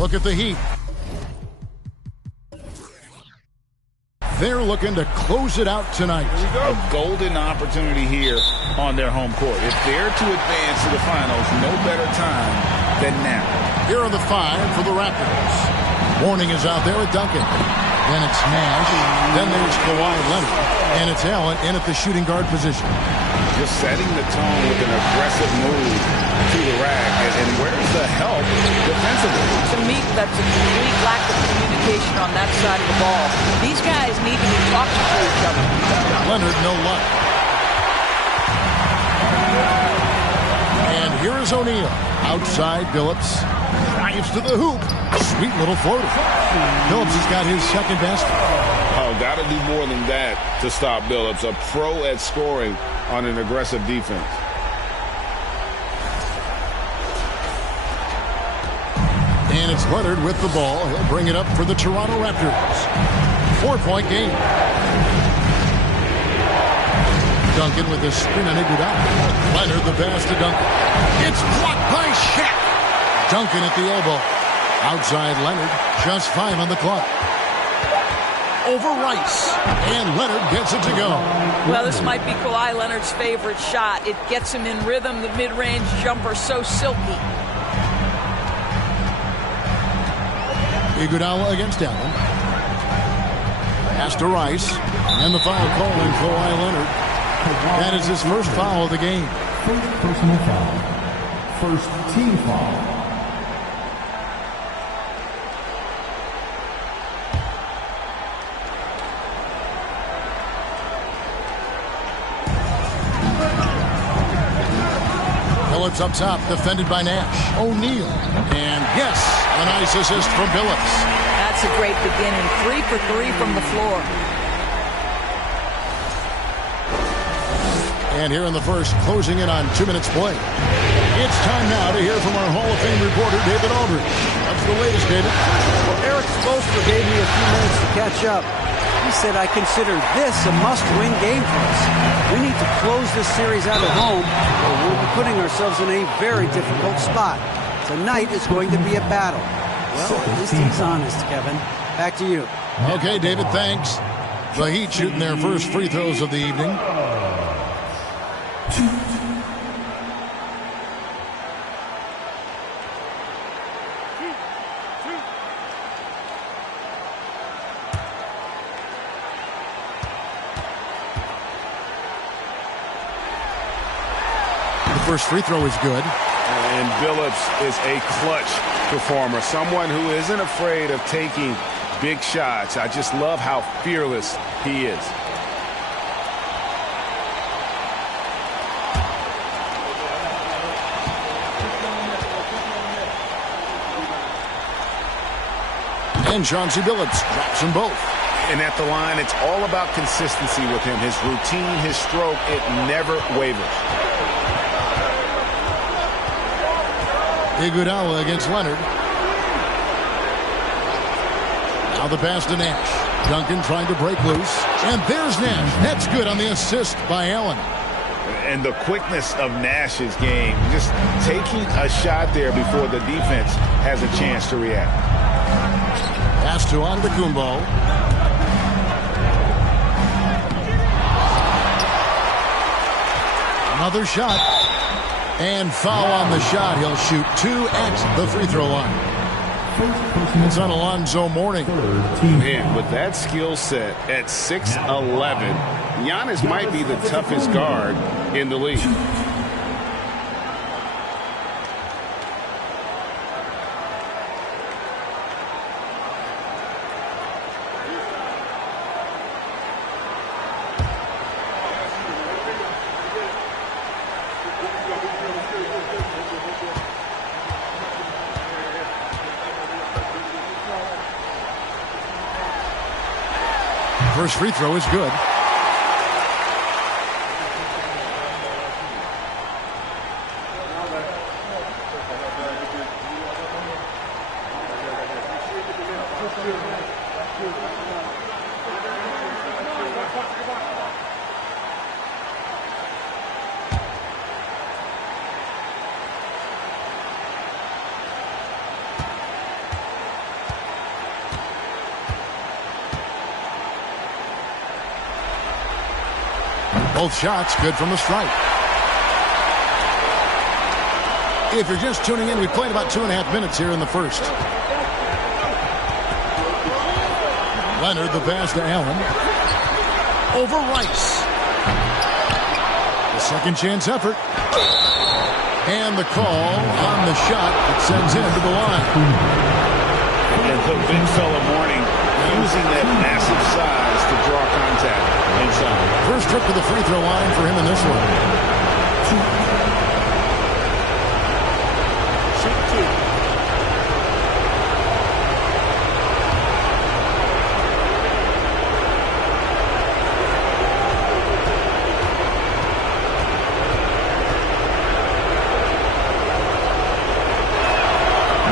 Look at the Heat. They're looking to close it out tonight. A golden opportunity here on their home court. If they're to advance to the finals, no better time than now. Here are the 5 for the Raptors. Warning is out there at Duncan. Then it's Nash. Then there's Kawhi Leonard. And it's Allen in at the shooting guard position. Just setting the tone with an aggressive move to the rack. And where's the help defensively? To me, that's a complete lack of communication on that side of the ball. These guys need to be talking to each other. Leonard, no luck. And here is O'Neal. Outside, Billups drives to the hoop. Sweet little floater. Billups has got his second best. Oh, got to do more than that to stop Billups. A pro at scoring on an aggressive defense. And it's Leonard with the ball. He'll bring it up for the Toronto Raptors. 4-point game. Duncan with a spin on Iguodala. Leonard the pass to Duncan. It's blocked by Shaq. Duncan at the elbow. Outside Leonard. Just 5 on the clock. Over Rice. And Leonard gets it to go. Well, this might be Kawhi Leonard's favorite shot. It gets him in rhythm. The mid-range jumper so silky. Iguodala against Allen. Pass to Rice. And the foul call on Kawhi Leonard. That is his first foul of the game. First personal foul. First team foul. Billups up top, defended by Nash. O'Neal. And yes, a nice assist from Billups. That's a great beginning. 3 for 3 from the floor. And here in the first, closing in on 2 minutes play. It's time now to hear from our Hall of Fame reporter, David Aldridge. What's the latest, David? Well, Eric Spoelstra gave me a few minutes to catch up. He said, I consider this a must-win game for us. We need to close this series out at home, or we'll be putting ourselves in a very difficult spot. Tonight is going to be a battle. Well, at least he's honest, Kevin. Back to you. Okay, David, thanks. The Heat shooting their first free throws of the evening. The first free throw is good. And Billups is a clutch performer, someone who isn't afraid of taking big shots. I just love how fearless he is. And Chauncey Billups drops them both. And at the line, it's all about consistency with him. His routine, his stroke, it never wavers. Iguodala against Leonard. Now the pass to Nash. Duncan trying to break loose. And there's Nash. That's good on the assist by Allen. And the quickness of Nash's game, just taking a shot there before the defense has a chance to react. Pass to Antetokounmpo. Another shot. And foul on the shot. He'll shoot 2 at the free throw line. It's on Alonzo Mourning. Man, with that skill set at 6'11", Giannis might be the toughest guard in the league. First free throw is good. Both shots good from the strike. If you're just tuning in, we played about 2.5 minutes here in the first. Leonard, the pass to Allen. Over Rice. The second chance effort. And the call on the shot that sends him to the line. And the big fella Mourning using that massive size to draw contact inside. First trip to the free throw line for him in this one. Shoot two.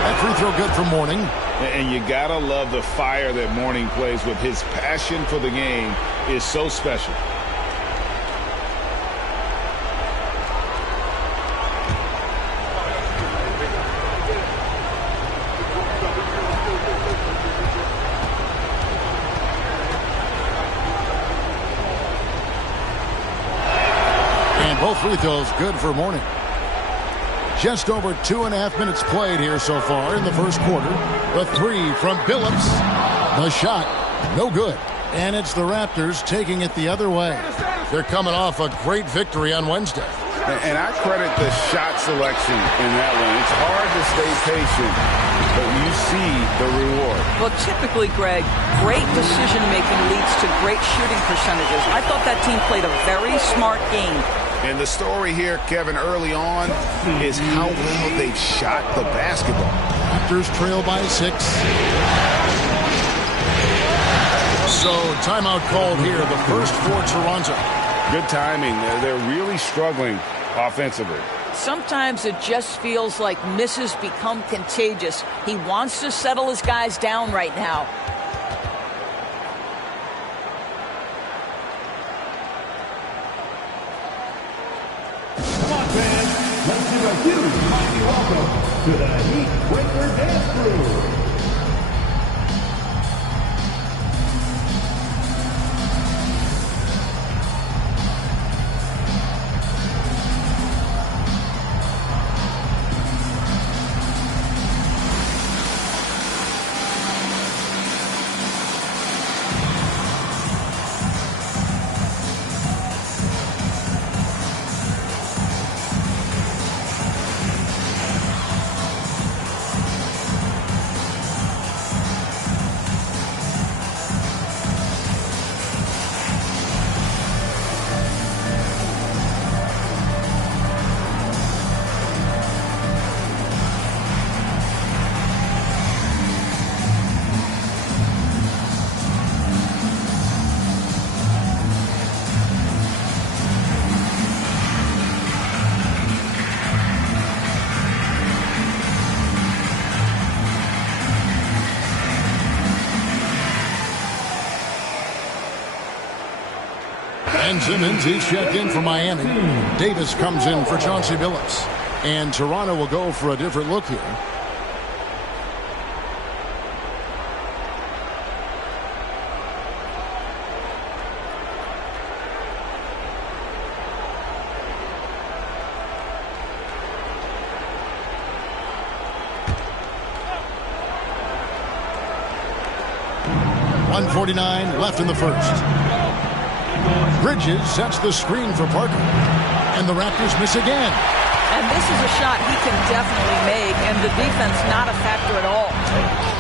That free throw good for Mourning. And you gotta love the fire that Mourning plays with. His passion for the game is so special. And both free throws good for Mourning. Just over 2.5 minutes played here so far in the first quarter. The three from Billups. The shot, no good. And it's the Raptors taking it the other way. They're coming off a great victory on Wednesday. And I credit the shot selection in that one. It's hard to stay patient, but you see the reward. Well, typically, Greg, great decision-making leads to great shooting percentages. I thought that team played a very smart game. And the story here, Kevin, early on is how well they've shot the basketball. Raptors trail by 6. So, timeout called here, the first for Toronto. Good timing. They're really struggling offensively. Sometimes it just feels like misses become contagious. He wants to settle his guys down right now. Come on, fans. Let's give a huge mighty welcome to the Heat Breaker Dance Crew. Ben Simmons, he's checked in for Miami. Davis comes in for Chauncey Billups. And Toronto will go for a different look here. .149 left in the first. Bridges sets the screen for Parker. And the Raptors miss again. And this is a shot he can definitely make, and the defense not a factor at all.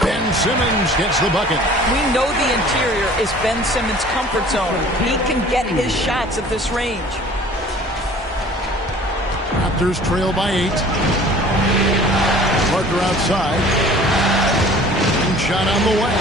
Ben Simmons gets the bucket. We know the interior is Ben Simmons' comfort zone. He can get his shots at this range. Raptors trail by 8. Parker outside. And shot on the way.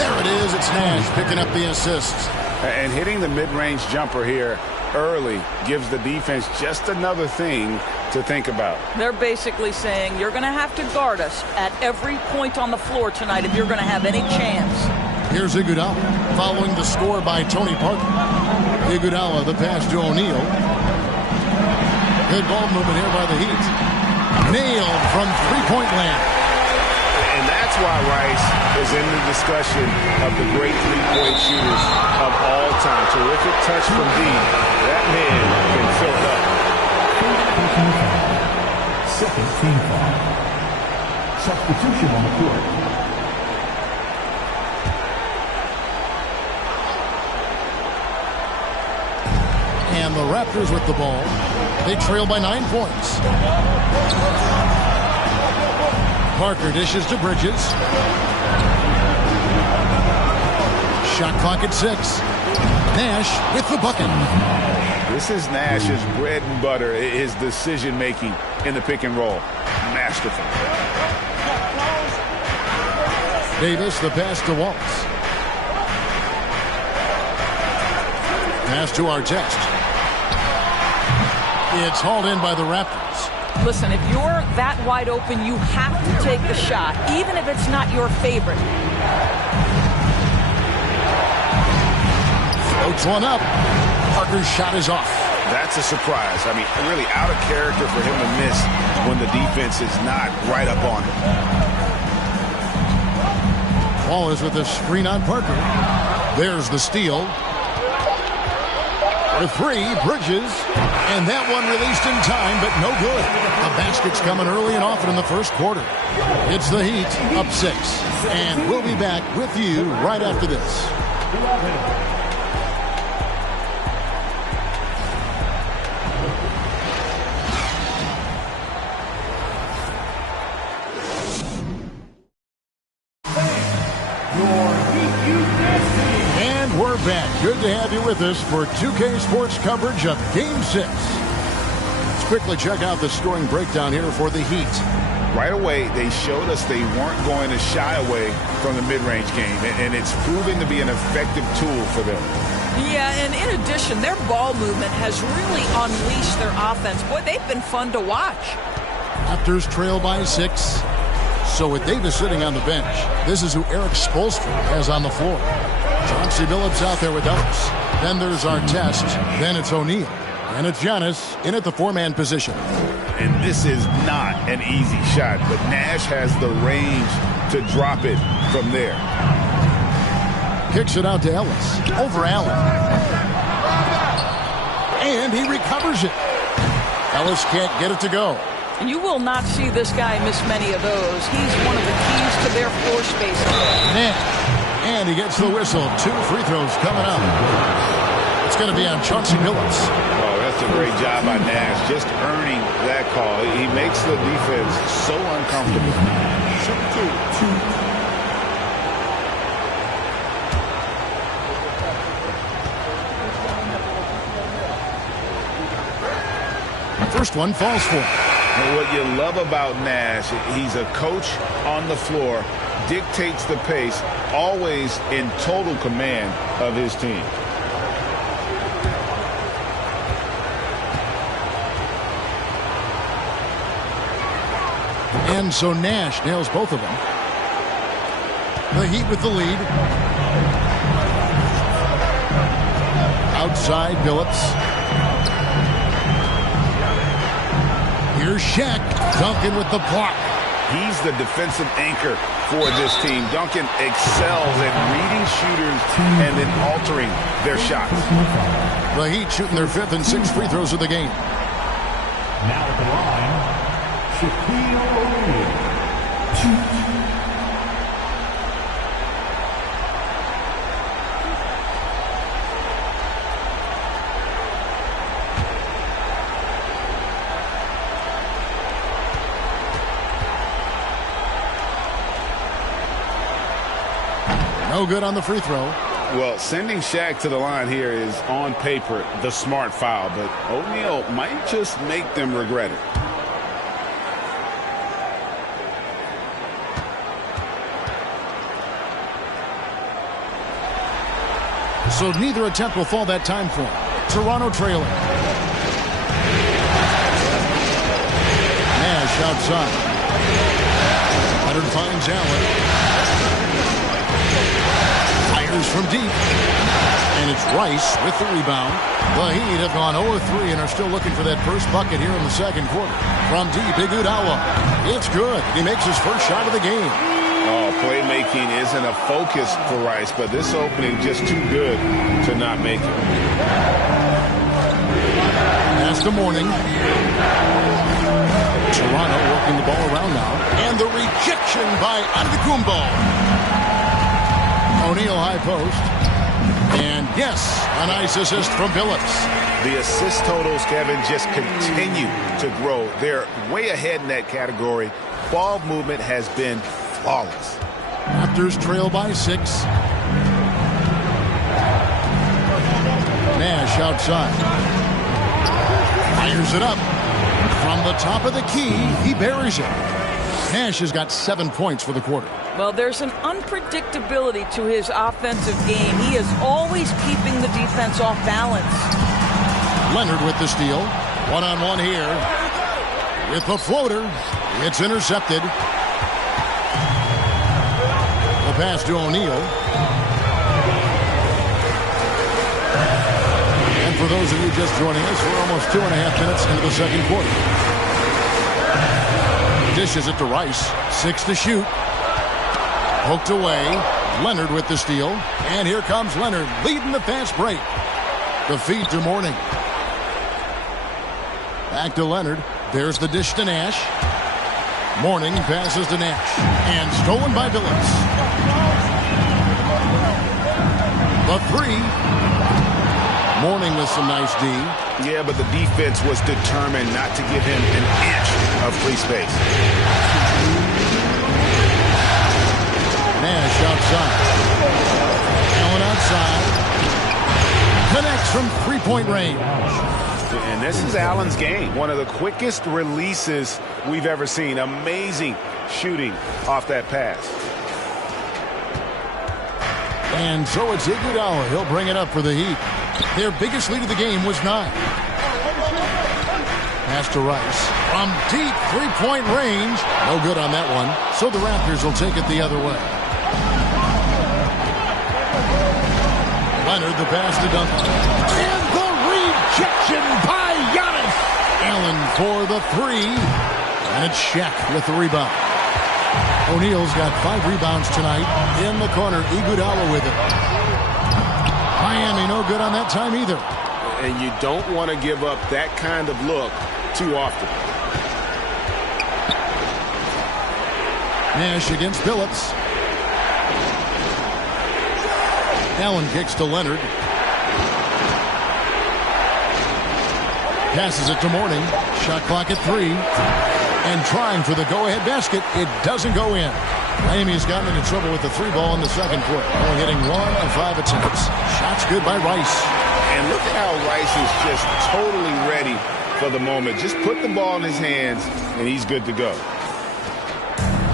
There it is. It's Nash picking up the assist. And hitting the mid-range jumper here early gives the defense just another thing to think about. They're basically saying you're going to have to guard us at every point on the floor tonight if you're going to have any chance. Here's Iguodala following the score by Tony Parker. Iguodala, the pass to O'Neal. Good ball movement here by the Heat. Nailed from three-point land. And that's why Rice is in the discussion of the great three-point shooters of all time. Terrific touch from deep. That man can fill it up. Second team foul. Substitution on the court. And the Raptors with the ball. They trail by 9 points. Parker dishes to Bridges. Shot clock at 6. Nash with the bucket. This is Nash's bread and butter, his decision-making in the pick and roll. Masterful. Davis, the pass to Wallace. Pass to Artest. It's hauled in by the Raptors. Listen, if you're that wide open, you have to take the shot, even if it's not your favorite. Floats one up. Parker's shot is off. That's a surprise. I mean, really out of character for him to miss when the defense is not right up on him. Wallace with a screen on Parker. There's the steal. For 3, Bridges. And that one released in time, but no good. The basket's coming early and often in the first quarter. It's the Heat up 6. And we'll be back with you right after this. And we're back. Good to have you with us for 2K Sports coverage of Game 6. Let's quickly check out the scoring breakdown here for the Heat. Right away, they showed us they weren't going to shy away from the mid-range game, and it's proving to be an effective tool for them. Yeah, and in addition, their ball movement has really unleashed their offense. Boy, they've been fun to watch. Raptors trail by 6. So with Davis sitting on the bench, this is who Eric Spoelstra has on the floor. Chauncey Billups out there with others. Then there's Artest. Then it's O'Neal. And it's Giannis in at the 4-man position. And this is not an easy shot, but Nash has the range to drop it from there. Kicks it out to Ellis. Over Allen. And he recovers it. Ellis can't get it to go. You will not see this guy miss many of those. He's one of the keys to their floor spacing. Nash. And he gets the whistle. 2 free throws coming up. It's going to be on Chauncey Billups. Oh, that's a great job by Nash, just earning that call. He makes the defense so uncomfortable. First one falls for him. And what you love about Nash, he's a coach on the floor, dictates the pace, always in total command of his team. And so Nash nails both of them. The Heat with the lead. Outside Billups. Here's Shaq. Duncan with the block. He's the defensive anchor for this team. Duncan excels at reading shooters and then altering their shots. The Heat shooting their 5th and 6th free throws of the game. Now at the line, Shaquille O'Neal. No good on the free throw. Well, sending Shaq to the line here is, on paper, the smart foul, but O'Neal might just make them regret it. so neither attempt will fall that time for him. Toronto trailing. Nash outside. Leonard finds Allen. Fires from deep. And it's Rice with the rebound. The Heat have gone 0-3 and are still looking for that first bucket here in the second quarter. From deep, Iguodala. It's good. He makes his first shot of the game. Oh, playmaking isn't a focus for Rice, but this opening just too good to not make it. Pass to Mourning. Toronto working the ball around now. And the rejection by Antetokounmpo. O'Neal high post. And yes, a nice assist from Billups. The assist totals, Kevin, just continue to grow. They're way ahead in that category. Ball movement has been flawless. Raptors trail by 6. Nash outside. Fires it up. From the top of the key, he buries it. Nash has got 7 points for the quarter. Well, there's an unpredictability to his offensive game. He is always keeping the defense off balance. Leonard with the steal. One-on-one here. With the floater. It's intercepted. The pass to O'Neal. And for those of you just joining us, we're almost 2.5 minutes into the second quarter. Dishes it to Rice. 6 to shoot. Poked away. Leonard with the steal. And here comes Leonard leading the fast break. The feed to Mourning. Back to Leonard. There's the dish to Nash. Mourning passes to Nash. And stolen by Billups. The 3. Mourning with some nice D. Yeah, but the defense was determined not to give him an inch of free space. Nash outside. Allen outside. Connects from three-point range. And this is Allen's game. One of the quickest releases we've ever seen. Amazing shooting off that pass. And so it's Iguodala. He'll bring it up for the Heat. Their biggest lead of the game was 9. Pass to Rice. From deep three-point range. No good on that one. So the Raptors will take it the other way. Leonard, the pass to Duncan. And the rejection by Giannis. Allen for the 3. And it's Shaq with the rebound. O'Neal's got 5 rebounds tonight. In the corner, Iguodala with it. Miami no good on that time either. And you don't want to give up that kind of look too often. Nash against Billups. Allen kicks to Leonard. Passes it to Mourning. Shot clock at 3. And trying for the go-ahead basket. It doesn't go in. Miami's gotten into trouble with the 3 ball in the second quarter. Only hitting 1 of 5 attempts. Shots good by Rice. And look at how Rice is just totally ready for the moment. Just put the ball in his hands, and he's good to go.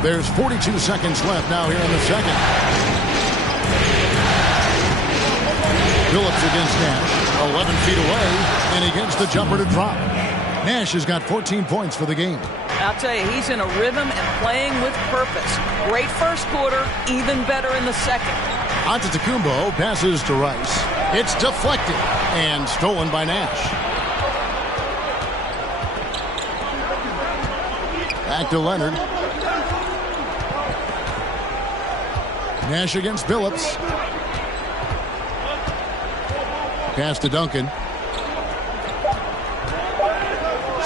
There's 42 seconds left now here in the second. Billups against Nash. 11 feet away, and he gets the jumper to drop. Nash has got 14 points for the game. I'll tell you, he's in a rhythm and playing with purpose. Great first quarter, even better in the second. Antetokounmpo passes to Rice. It's deflected and stolen by Nash. Back to Leonard. Nash against Billups. Pass to Duncan.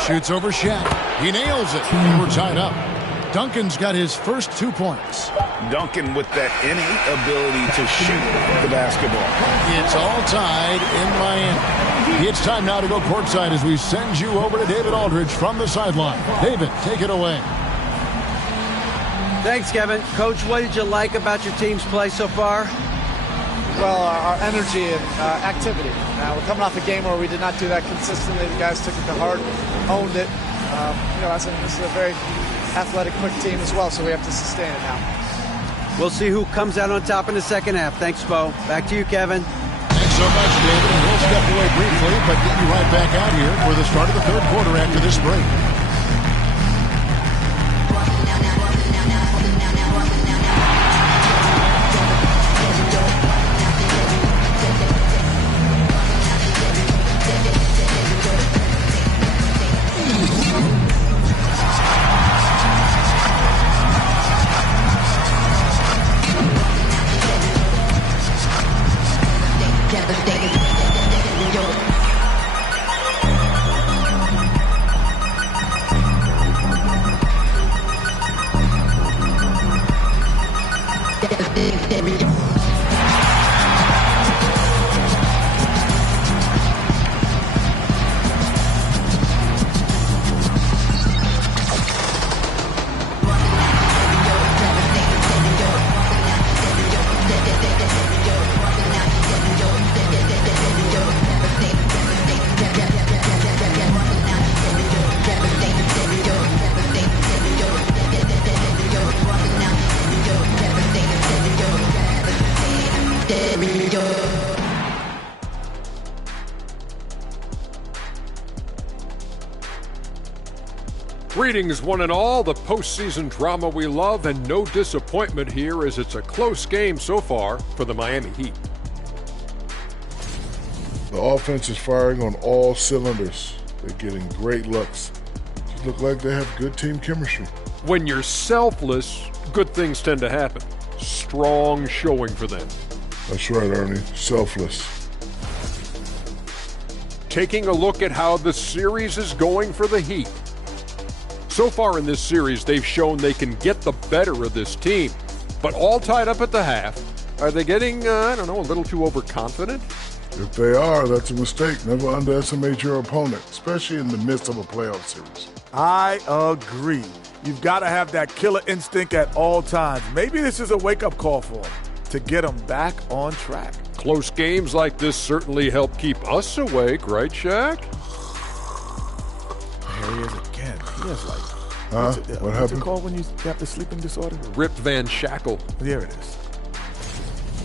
Shoots over Shaq. He nails it. And we're tied up. Duncan's got his first 2 points. Duncan with that innate ability to shoot the basketball. It's all tied in Miami. It's time now to go courtside as we send you over to David Aldridge from the sideline. David, take it away. Thanks, Kevin. Coach, what did you like about your team's play so far? Well, our energy and activity. We're coming off a game where we did not do that consistently. The guys took it to heart, owned it. This is a very athletic, quick team as well, so we have to sustain it now. We'll see who comes out on top in the second half. Thanks, Bo. Back to you, Kevin. Thank so much, David. And we'll step away briefly, but get you right back out here for the start of the third quarter after this break. Greetings, one and all. The postseason drama we love, and no disappointment here as it's a close game so far for the Miami Heat. The offense is firing on all cylinders. They're getting great looks. Just look like they have good team chemistry. When you're selfless, good things tend to happen. Strong showing for them. That's right, Ernie. Selfless. Taking a look at how the series is going for the Heat. So far in this series, they've shown they can get the better of this team, but all tied up at the half. Are they getting, a little too overconfident? If they are, that's a mistake. Never underestimate your opponent, especially in the midst of a playoff series. I agree. You've got to have that killer instinct at all times. Maybe this is a wake-up call for them to get them back on track. Close games like this certainly help keep us awake, right, Shaq? Here he is again. He has like, what happened? What's it called when you have the sleeping disorder? Rip Van Shackle. There it is.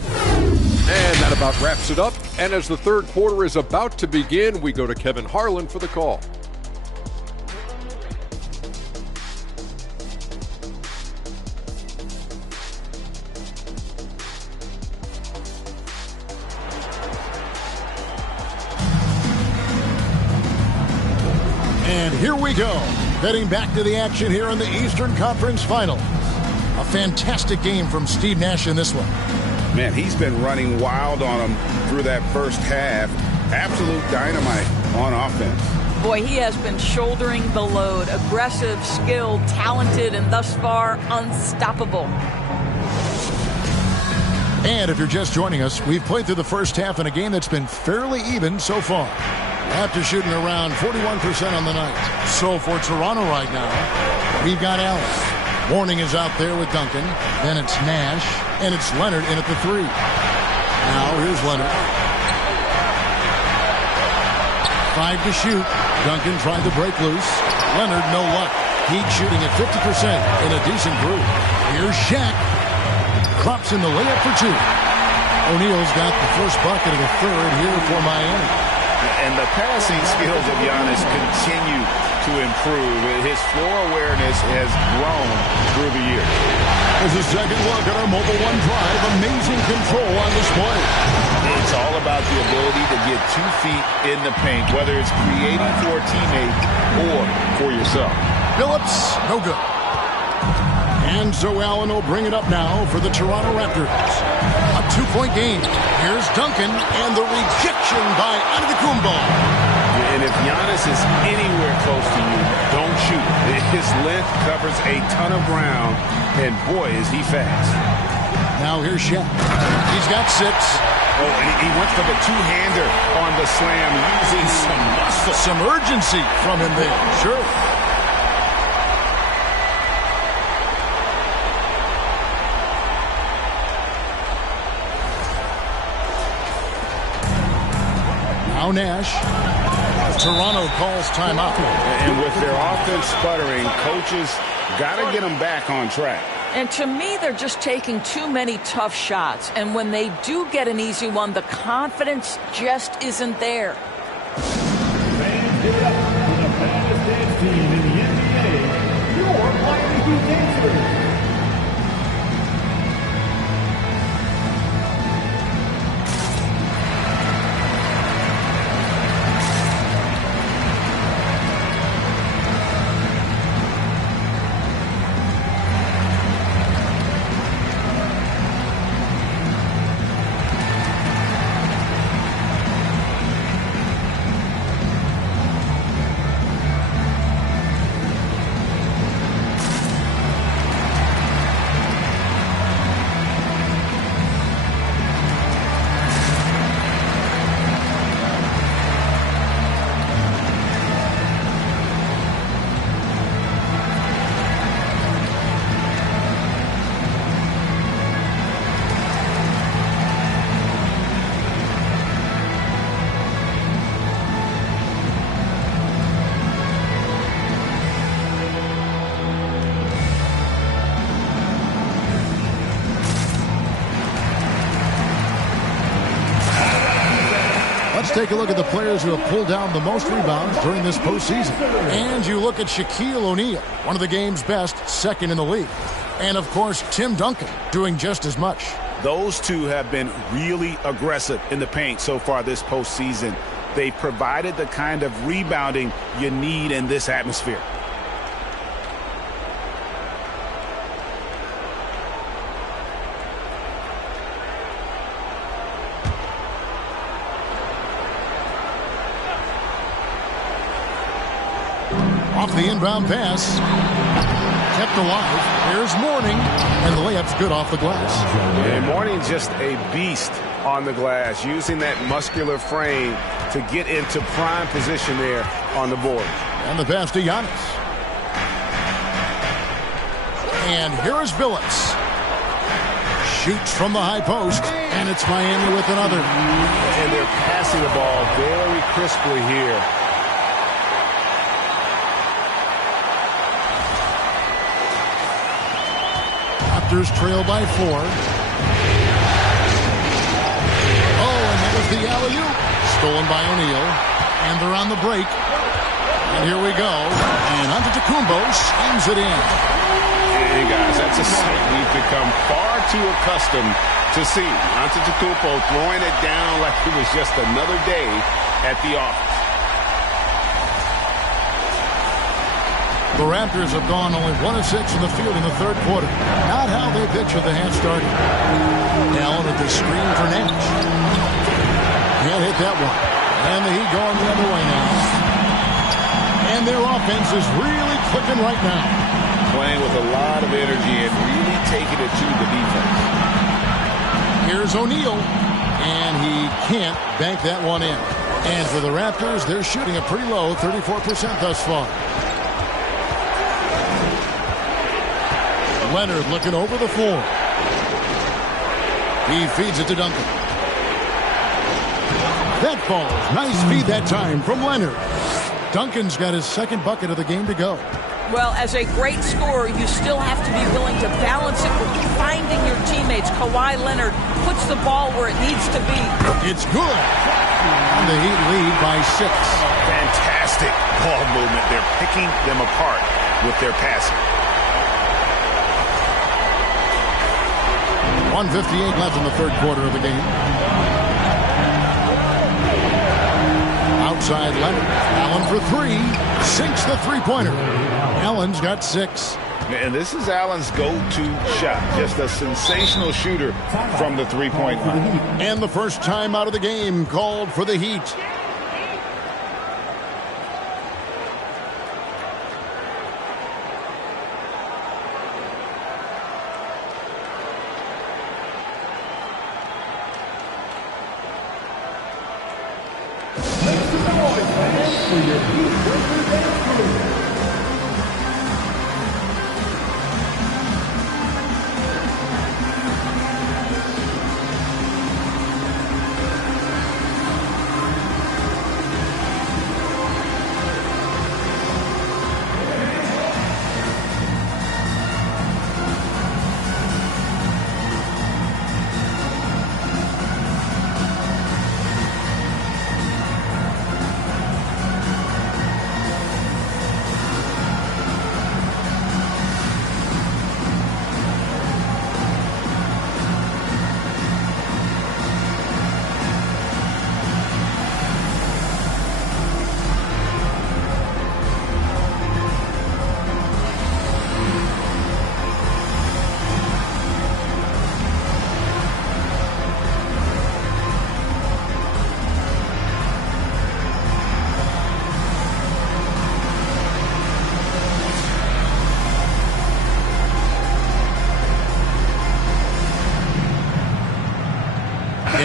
And that about wraps it up. And as the third quarter is about to begin, we go to Kevin Harlan for the call. And here we go. Heading back to the action here in the Eastern Conference Final. A fantastic game from Steve Nash in this one. Man, he's been running wild on them through that first half. Absolute dynamite on offense. Boy, he has been shouldering the load. Aggressive, skilled, talented, and thus far unstoppable. And if you're just joining us, we've played through the first half in a game that's been fairly even so far. After shooting around 41% on the night. So for Toronto right now, we've got Allen. Warning is out there with Duncan. Then it's Nash. And it's Leonard in at the three. Now here's Leonard. 5 to shoot. Duncan tried to break loose. Leonard, no luck. Heat shooting at 50% in a decent groove. Here's Shaq. Drops in the layup for 2. O'Neal's got the first bucket of the third here for Miami. And the passing skills of Giannis continue to improve. His floor awareness has grown through the years. There's a second look at our Mobile One Drive. Amazing control on display. It's all about the ability to get 2 feet in the paint, whether it's creating for a teammate or for yourself. Phillips, no good. And so Allen will bring it up now for the Toronto Raptors. A 2-point game. Here's Duncan and the rejection by Antetokounmpo. And if Giannis is anywhere close to you, don't shoot. His length covers a ton of ground, and boy, is he fast. Now here's Shaq. He's got 6. Oh, and he went for the two-hander on the slam, using some muscle. Some urgency from him there. Sure. Now Nash. Toronto calls timeout. And with their offense sputtering, coaches got to get them back on track. And to me, they're just taking too many tough shots. And when they do get an easy one, the confidence just isn't there. Fans, give it up for the baddest dance team in the NBA, your Miami Heat Dancers. Let's take a look at the players who have pulled down the most rebounds during this postseason. And you look at Shaquille O'Neal, one of the game's best, second in the league. And, of course, Tim Duncan doing just as much. Those two have been really aggressive in the paint so far this postseason. They provided the kind of rebounding you need in this atmosphere. Off the inbound pass. Kept alive. Here's Mourning. And the layup's good off the glass. And Mourning's just a beast on the glass, using that muscular frame to get into prime position there on the board. And the pass to Giannis. And here is Billups. Shoots from the high post. And it's Miami with another. And they're passing the ball very crisply here. Raptors trail by 4. Oh, and that was the alley-oop. Stolen by O'Neal. And they're on the break. And here we go. And Antetokounmpo slams it in. Hey, guys, that's a sight we've become far too accustomed to see. Antetokounmpo throwing it down like it was just another day at the office. The Raptors have gone only 1 of 6 in the field in the third quarter. Not how they pictured the half starting. Allen with the screen for Nash. Can't hit that one. And the Heat going the other way now. And their offense is really clicking right now. Playing with a lot of energy and really taking it to the defense. Here's O'Neal. And he can't bank that one in. And for the Raptors, they're shooting a pretty low 34% thus far. Leonard looking over the floor. He feeds it to Duncan. That falls. Nice feed that time from Leonard. Duncan's got his second bucket of the game to go. Well, as a great scorer, you still have to be willing to balance it with finding your teammates. Kawhi Leonard puts the ball where it needs to be. It's good. And the Heat lead by 6. Fantastic ball movement. They're picking them apart with their passing. 1:58 left in the third quarter of the game. Outside Leonard. Allen for 3. Sinks the three-pointer. Allen's got 6. And this is Allen's go-to shot. Just a sensational shooter from the three-point line. And the first time out of the game called for the Heat.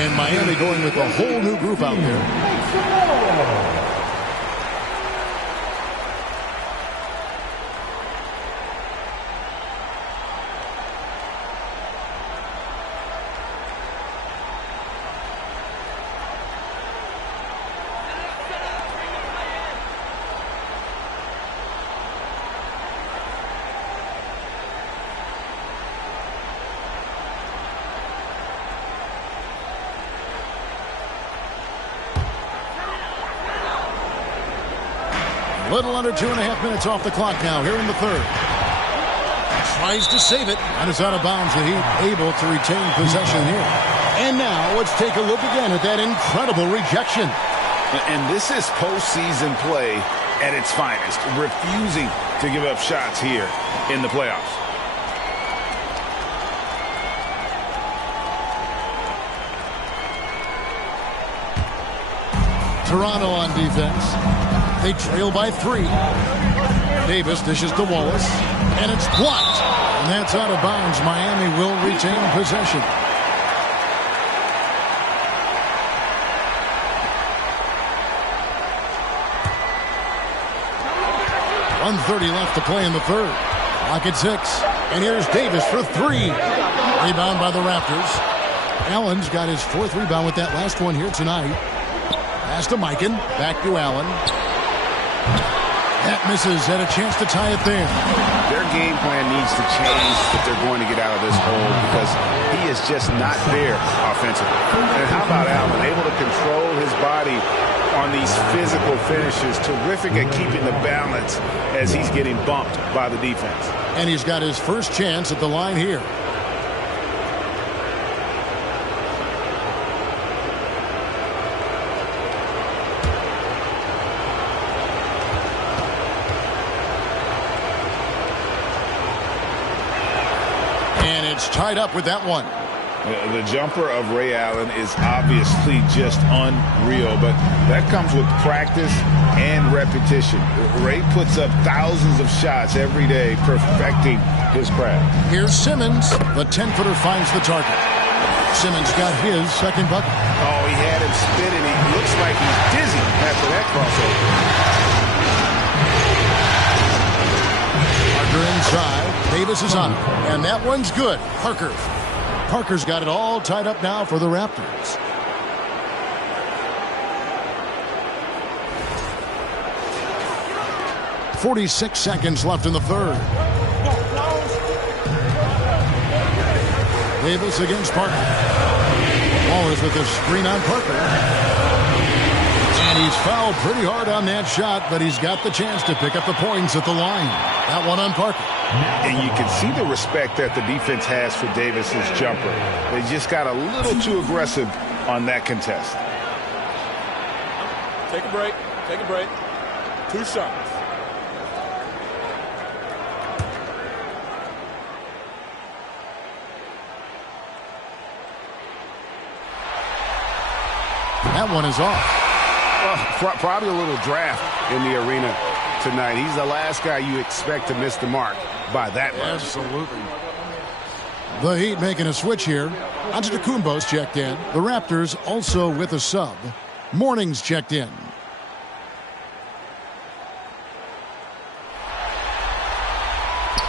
And Miami going with a whole new group out there. Little under 2.5 minutes off the clock now here in the third. Tries to save it, and it's out of bounds. The Heat able to retain possession here. And now let's take a look again at that incredible rejection. And this is postseason play at its finest, refusing to give up shots here in the playoffs. Toronto on defense. They trail by 3. Davis dishes to Wallace, and it's blocked. And that's out of bounds. Miami will retain possession. .130 left to play in the third. Clock at 6. And here's Davis for 3. Rebound by the Raptors. Allen's got his 4th rebound with that last one here tonight. Pass to Mikan. Back to Allen. That misses. Had a chance to tie it there. Their game plan needs to change if they're going to get out of this hole, because he is just not there offensively. And how about Allen? Able to control his body on these physical finishes. Terrific at keeping the balance as he's getting bumped by the defense. And he's got his first chance at the line here. Tied up with that one. The jumper of Ray Allen is obviously just unreal, but that comes with practice and repetition. Ray puts up thousands of shots every day, perfecting his craft. Here's Simmons. The 10-footer finds the target. Simmons got his second bucket. Oh, he had him spinning. He looks like he's dizzy after that crossover. Parker inside. Davis is on it. And that one's good. Parker's got it all tied up now for the Raptors. .46 seconds left in the third. Davis against Parker. Wallace with a screen on Parker. And he's fouled pretty hard on that shot, but he's got the chance to pick up the points at the line. That one on Parker. And you can see the respect that the defense has for Davis's jumper. They just got a little too aggressive on that contest. Take a break. Take a break. 2 shots. That one is off. Well, probably a little draft in the arena tonight. He's the last guy you expect to miss the mark by that much. Absolutely. The Heat making a switch here. Antetokounmpo's checked in. The Raptors also with a sub. Morning's checked in.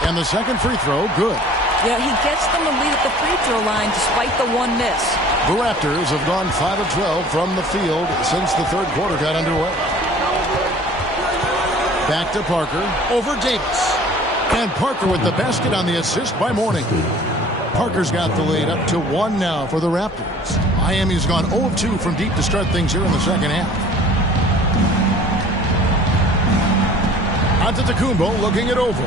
And the second free throw, good. Yeah, he gets them the lead at the free throw line despite the one miss. The Raptors have gone 5 of 12 from the field since the third quarter got underway. Back to Parker, over Davis. And Parker with the basket on the assist by Morning. Parker's got the lead up to 1 now for the Raptors. Miami's gone 0 of 2 from deep to start things here in the second half. Antetokounmpo looking it over.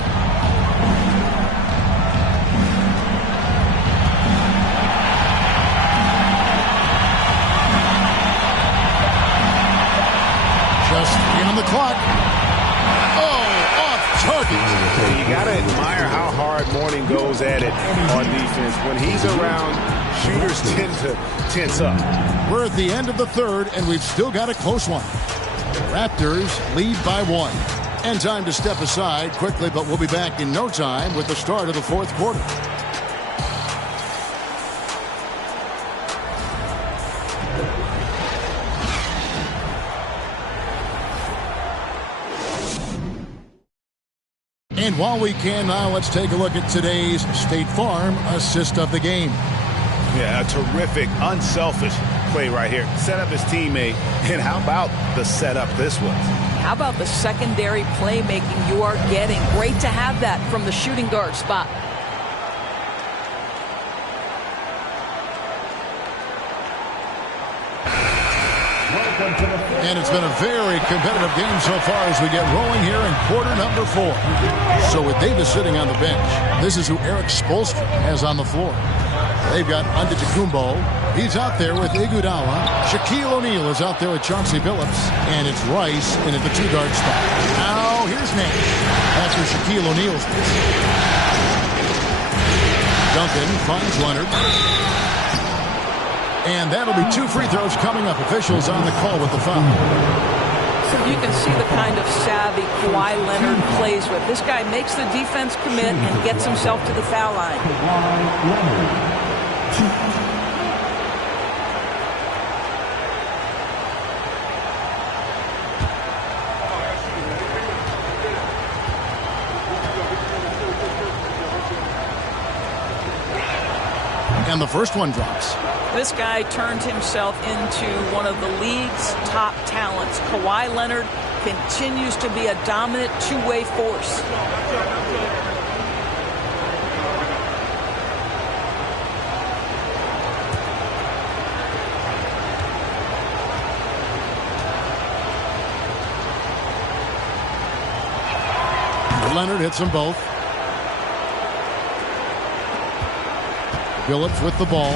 Just 3 on the clock. Oh, off target. You got to admire how hard Morning goes at it on defense. When he's around, shooters tend to tense up. We're at the end of the third, and we've still got a close one. Raptors lead by 1. And time to step aside quickly, but we'll be back in no time with the start of the fourth quarter. And while we can now, let's take a look at today's State Farm assist of the game. Yeah, a terrific, unselfish play right here. Set up his teammate. And how about the setup this was? How about the secondary playmaking you are getting? Great to have that from the shooting guard spot. And it's been a very competitive game so far as we get rolling here in quarter number 4. So with Davis sitting on the bench, this is who Eric Spoelstra has on the floor. They've got Antetokounmpo. He's out there with Iguodala. Shaquille O'Neal is out there with Chauncey Billups. And it's Rice in at the 2-guard spot. Now here's Nash after Shaquille O'Neal's miss. Duncan finds Leonard. And that'll be 2 free throws coming up. Officials on the call with the foul. You can see the kind of savvy Kawhi Leonard plays with. This guy makes the defense commit and gets himself to the foul line. And the first one drops. This guy turned himself into one of the league's top talents. Kawhi Leonard continues to be a dominant two-way force. Leonard hits them both. Billups with the ball.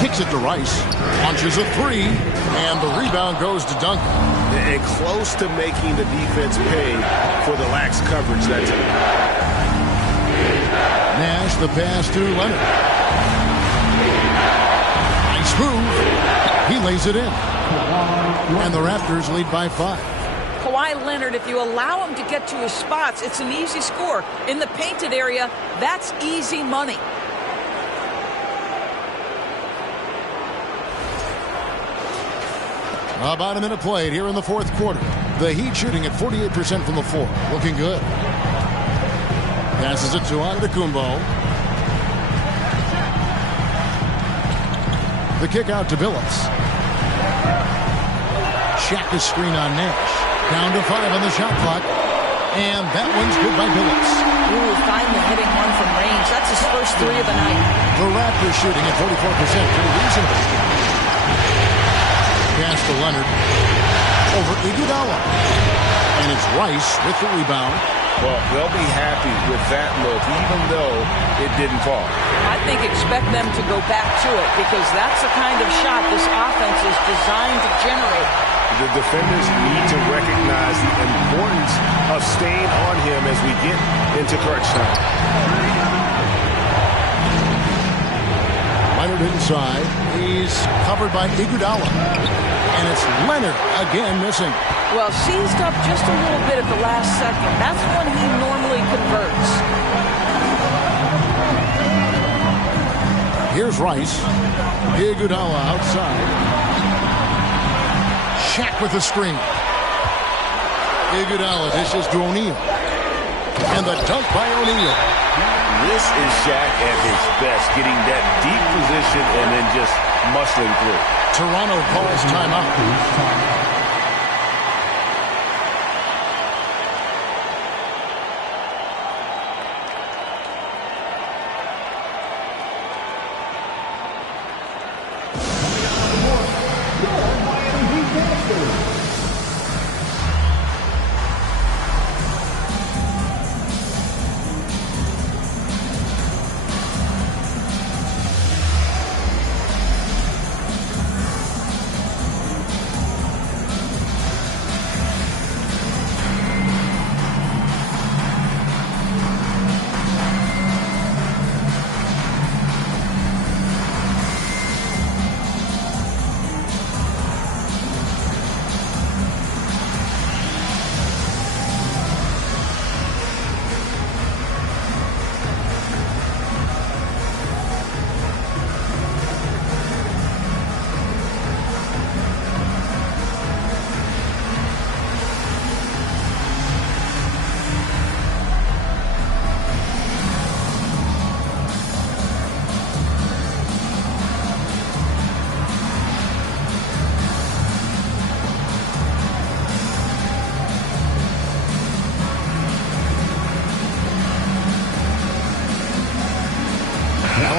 Kicks it to Rice. Launches a 3. And the rebound goes to Duncan. And close to making the defense pay for the lax coverage that time. Nash the pass to Leonard. Nice move. He lays it in. And the Raptors lead by 5. Kawhi Leonard, if you allow him to get to his spots, it's an easy score. In the painted area, that's easy money. About a minute played here in the fourth quarter. The Heat shooting at 48% from the floor. Looking good. Passes it to Antetokounmpo. The kick out to Billups. Shaq is screen on Nash. Down to 5 on the shot clock. And that one's good by Billups. Ooh, finally hitting one from range. That's his first 3 of the night. The Raptors shooting at 44%. Pretty reasonable. Pass to Leonard. Over Iguodala. And it's Rice with the rebound. Well, they'll be happy with that look, even though it didn't fall. I think expect them to go back to it because that's the kind of shot this offense is designed to generate. The defenders need to recognize the importance of staying on him as we get into crunch time. Leonard inside. He's covered by Iguodala. And it's Leonard again missing. Well, seized up just a little bit at the last second. That's when he normally converts. Here's Rice. Iguodala outside. Shaq with the screen. Iguodala dishes to O'Neal. And the dunk by O'Neal. This is Shaq at his best, getting that deep position and then just muscling through. Toronto calls timeout.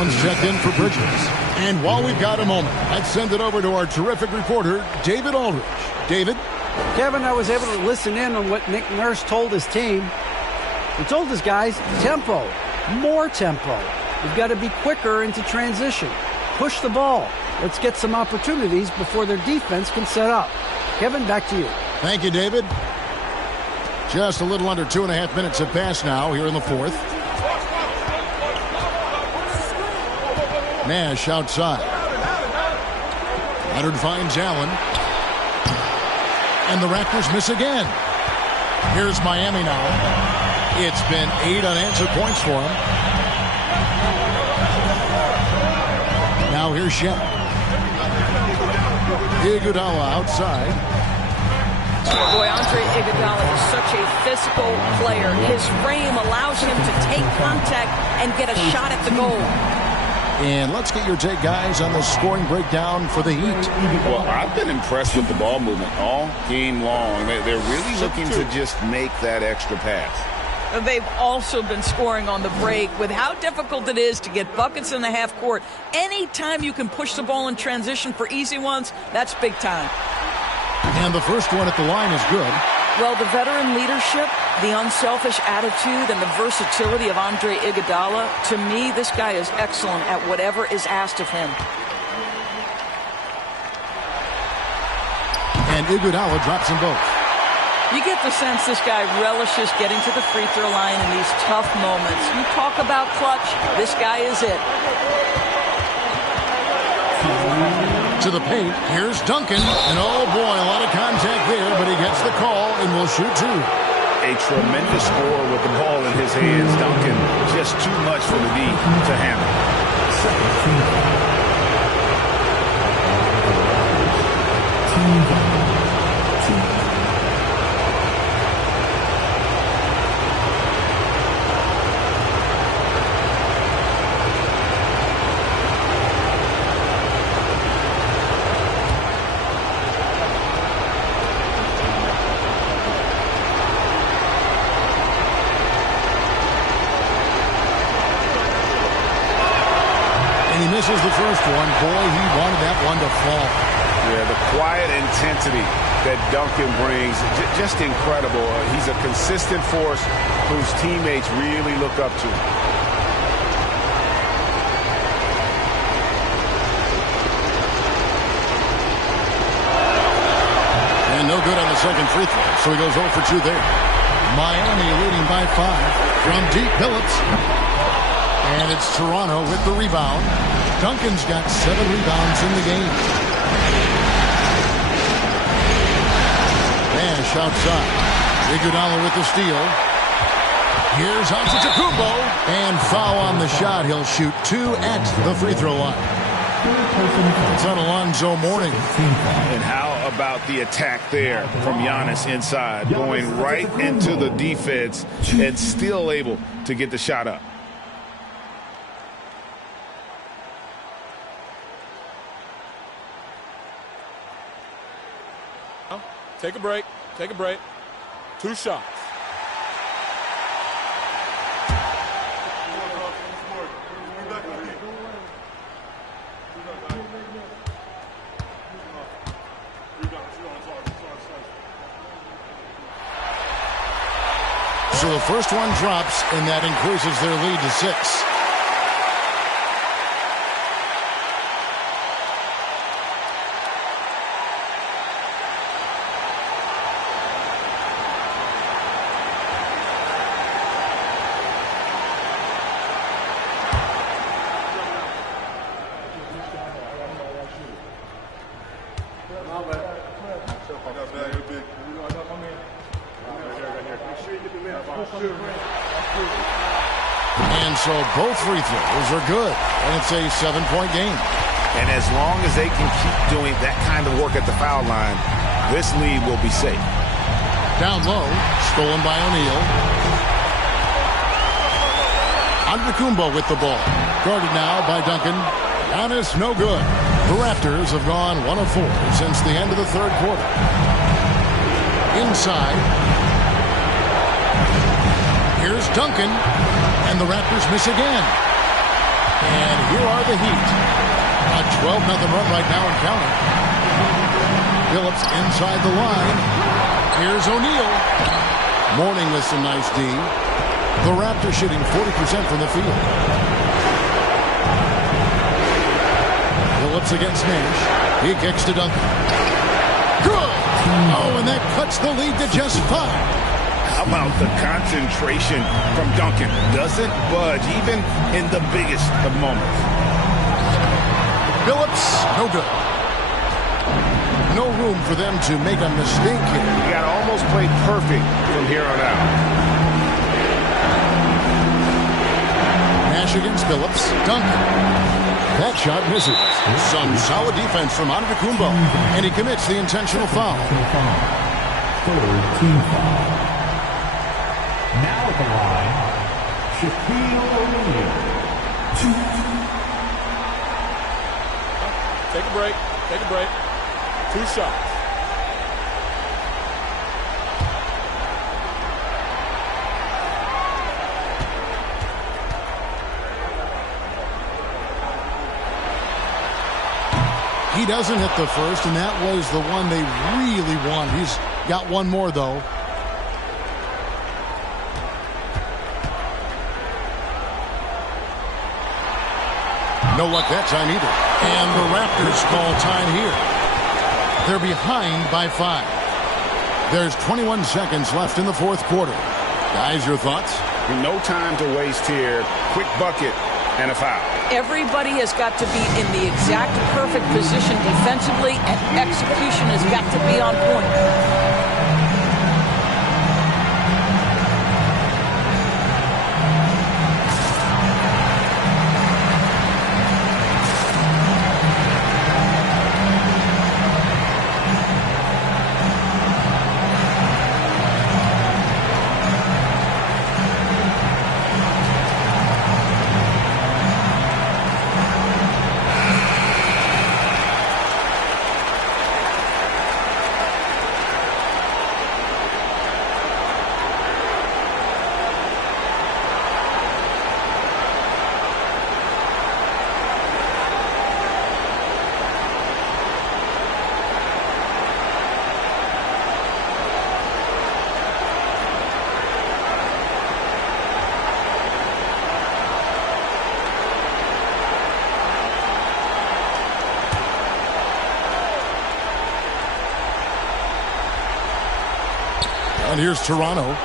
Jones checked in for Bridges. And while we've got a moment, let's send it over to our terrific reporter, David Aldridge. David? Kevin, I was able to listen in on what Nick Nurse told his team. He told his guys, tempo, more tempo. We've got to be quicker into transition. Push the ball. Let's get some opportunities before their defense can set up. Kevin, back to you. Thank you, David. Just a little under 2.5 minutes have passed now here in the fourth. Nash outside. Leonard finds Allen. And the Raptors miss again. Here's Miami now. It's been 8 unanswered points for them. Now here's Shep. Iguodala outside. Boy, Andre Iguodala is such a physical player. His frame allows him to take contact and get a shot at the goal. And let's get your take, guys, on the scoring breakdown for the Heat. Well, I've been impressed with the ball movement all game long. They're really looking to just make that extra pass. They've also been scoring on the break with how difficult it is to get buckets in the half court. Anytime you can push the ball in transition for easy ones, that's big time. And the first one at the line is good. Well, the veteran leadership, the unselfish attitude, and the versatility of Andre Iguodala, to me, this guy is excellent at whatever is asked of him. And Iguodala drops them both. You get the sense this guy relishes getting to the free throw line in these tough moments. You talk about clutch, this guy is it. To the paint, here's Duncan. And oh boy, a lot of contact there, but he gets the call and will shoot two. A tremendous score with the ball in his hands. Duncan, just too much for the D to handle. Misses the first one. Boy, he wanted that one to fall. Yeah, the quiet intensity that Duncan brings, just incredible. He's a consistent force whose teammates really look up to. And no good on the second free throw, so he goes 0 for 2 there. Miami leading by 5 from deep. Billups. And it's Toronto with the rebound. Duncan's got 7 rebounds in the game. Nash outside. Iguodala with the steal. Here's Antetokounmpo. And foul on the shot. He'll shoot 2 at the free throw line. It's on Alonzo Mourning. And how about the attack there from Giannis inside, going right into the defense and still able to get the shot up. Take a break. Take a break. 2 shots. So the first one drops, and that increases their lead to 6. And so both free throws are good, and it's a 7-point game. And as long as they can keep doing that kind of work at the foul line, this lead will be safe. Down low, stolen by O'Neal. Antetokounmpo with the ball. Guarded now by Duncan. Giannis no good. The Raptors have gone 1 of 4 since the end of the third quarter. Inside. Here's Duncan. And the Raptors miss again. And here are the Heat. A 12-0 run right now and counting. Phillips inside the line. Here's O'Neal. Mourning with some nice D. The Raptors shooting 40% from the field. Phillips against Nash. He kicks to Duncan. Good! Oh, and that cuts the lead to just 5. How about the concentration from Duncan? Doesn't budge, even in the biggest of moments. Phillips, no good. No room for them to make a mistake here. You got to almost play perfect from here on out. Nash against Phillips. Duncan. That shot misses. Some solid defense from Antetokounmpo. And he commits the intentional foul. Third team foul. Now at the line, Shaquille O'Neal. Take a break. Take a break. 2 shots. He doesn't hit the first, and that was the one they really want. He's got one more, though. No luck that time either. And the Raptors call time here. They're behind by 5. There's 21 seconds left in the fourth quarter. Guys, your thoughts? No time to waste here. Quick bucket and a foul. Everybody has got to be in the exact perfect position defensively, and execution has got to be on point. And here's Toronto.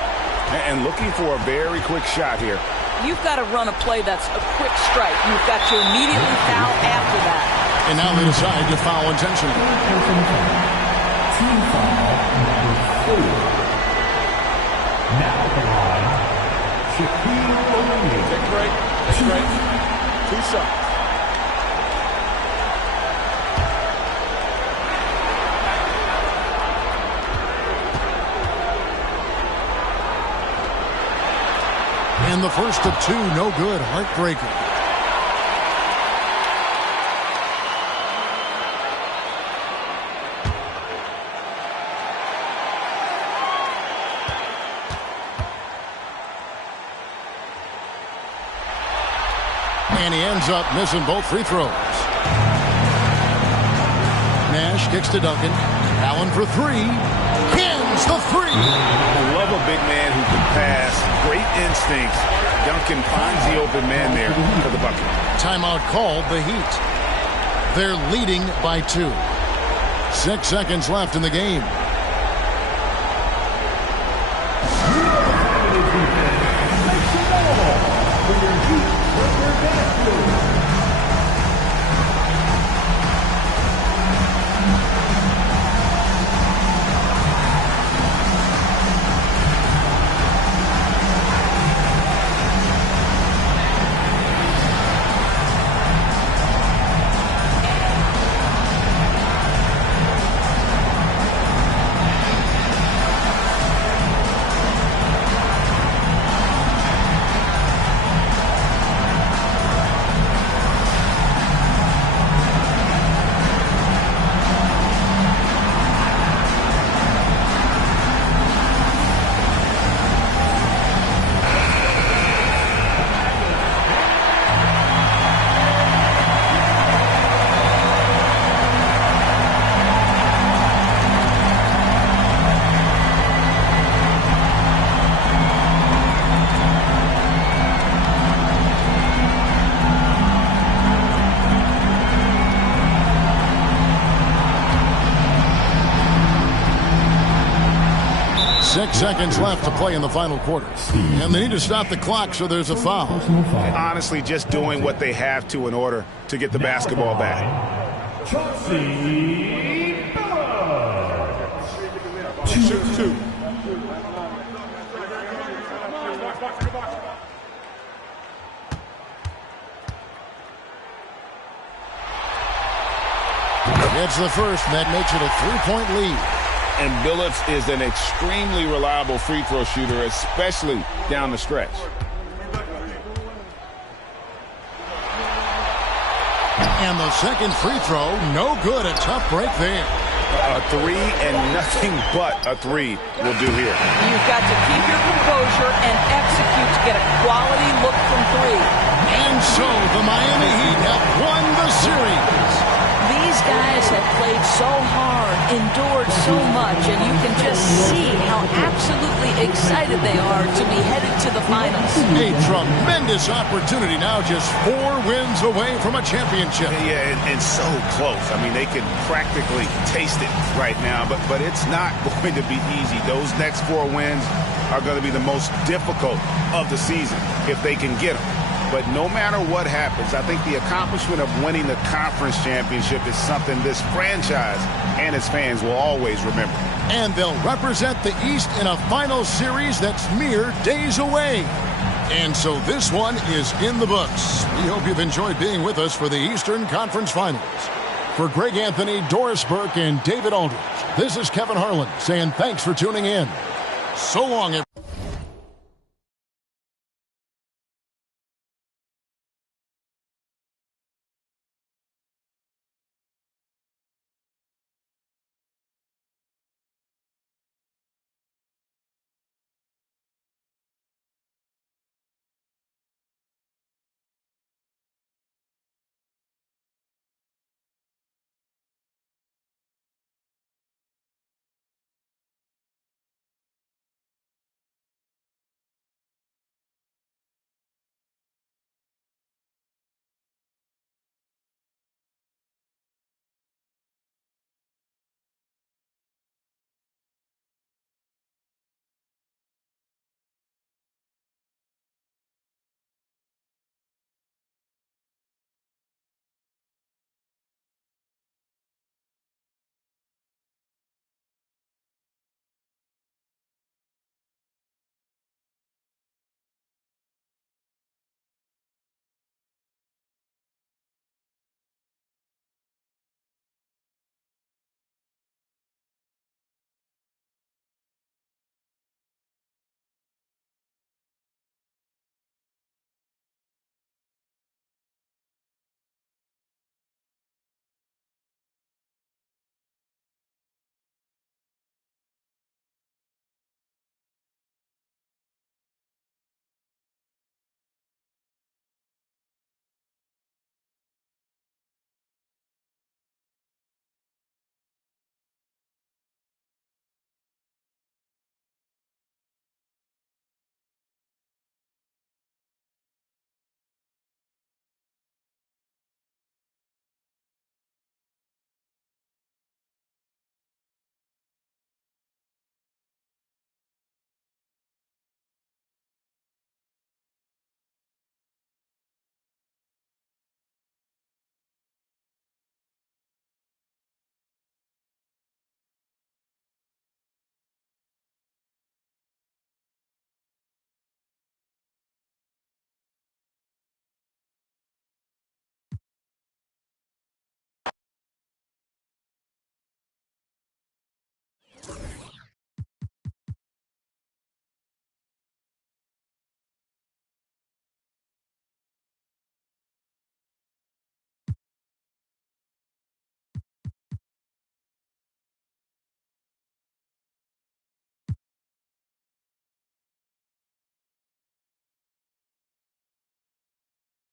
And looking for a very quick shot here. You've got to run a play that's a quick strike. You've got to immediately foul after that. And now they decide to foul intentionally. Team foul number 4. Now at the line, Shaquille O'Neal. Take a break. Take a break. 2 shots. And the first of 2, no good. Heartbreaker. And he ends up missing both free throws. Nash kicks to Duncan. Allen for 3. Hins the 3. I love a big man who can pass. Great instincts. Duncan finds the open man there for the bucket. Timeout called, the Heat. They're leading by 2. 6 seconds left in the game. 6 seconds left to play in the final quarter. And they need to stop the clock, so there's a foul. Honestly, just doing what they have to in order to get the basketball back. Two. It's the first, and that makes it a 3-point lead. And Billups is an extremely reliable free throw shooter, especially down the stretch. And the second free throw, no good. A tough break there. A three and nothing but a three will do here. You've got to keep your composure and execute to get a quality look from three. And so the Miami Heat have won the series. These guys have played so hard, endured so much, and you can just see how absolutely excited they are to be headed to the finals. A tremendous opportunity now, just 4 wins away from a championship. Yeah, and so close. I mean, they can practically taste it right now, but it's not going to be easy. Those next 4 wins are going to be the most difficult of the season if they can get them. But no matter what happens, I think the accomplishment of winning the conference championship is something this franchise and its fans will always remember. And they'll represent the East in a final series that's mere days away. And so this one is in the books. We hope you've enjoyed being with us for the Eastern Conference Finals. For Greg Anthony, Doris Burke, and David Aldridge, this is Kevin Harlan saying thanks for tuning in. So long, everyone.